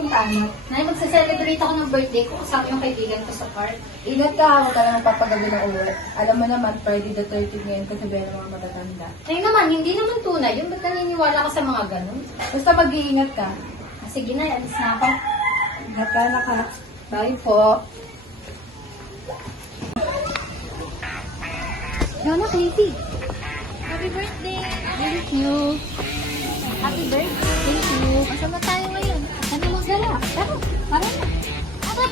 pupunta, anak? Nay, magsa-celebrate ako ng birthday ko kasama yung kaibigan ko sa park. Ingat ka, huwag ka lang papagabi ng uwi. Alam mo naman, Friday the 13th ngayon kasabihan ng mga matatanda. Ay naman, hindi naman tunay. Yung ba't naniniwala ka sa mga ganun? Basta mag-iingat ka. Sige na, alis na ako. Ingat ka, anak ha. Bye po. Donna, Casey. Happy birthday! Thank you. Happy birthday. Thank you. Kasama tayo ngayon. Ano magdala? Tara, para na. Tara.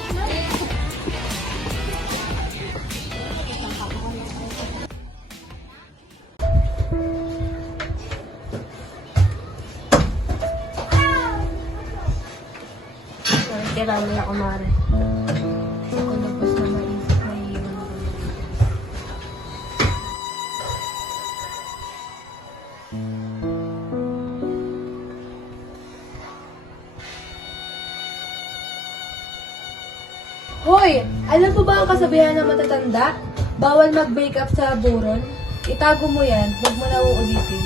Kirami ako, Mare. Ako nagpas na maisip na iiwan ako. Hoy! Alam mo ba ang kasabihan ng matatanda? Bawal mag-break up sa buron. Itago mo yan, huwag mo na uulitin.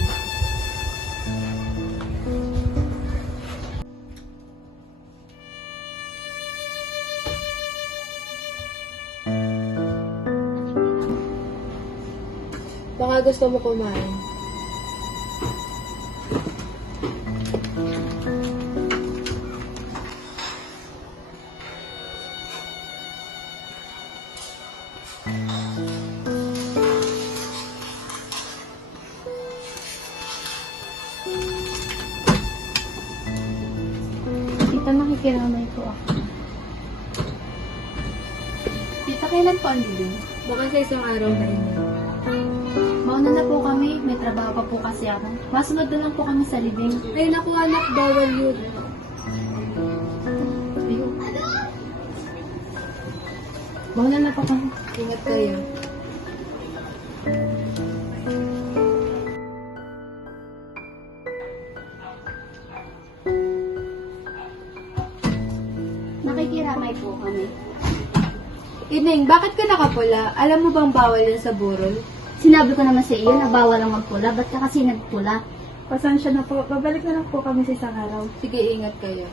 Baka gusto mo kumain. Tita, makikiramay po ako. Tita, kailan po ang libing? Baka sa isang araw na ini. Mauna na po kami. May trabaho pa po kasi ako. Masunod na lang po kami sa libing. Ay naku anak, bawal yun. Ayun. Mauna na po kami. Ingat kayo. Nakikiramay po kami. Ining, bakit ka nakapula? Alam mo bang bawal yan sa burol? Sinabi ko naman sa iyo na bawal ang magpula. Ba't ka kasi nagpula? Pasensya na po. Babalik na lang po kami sa isang araw. Sige, ingat kayo.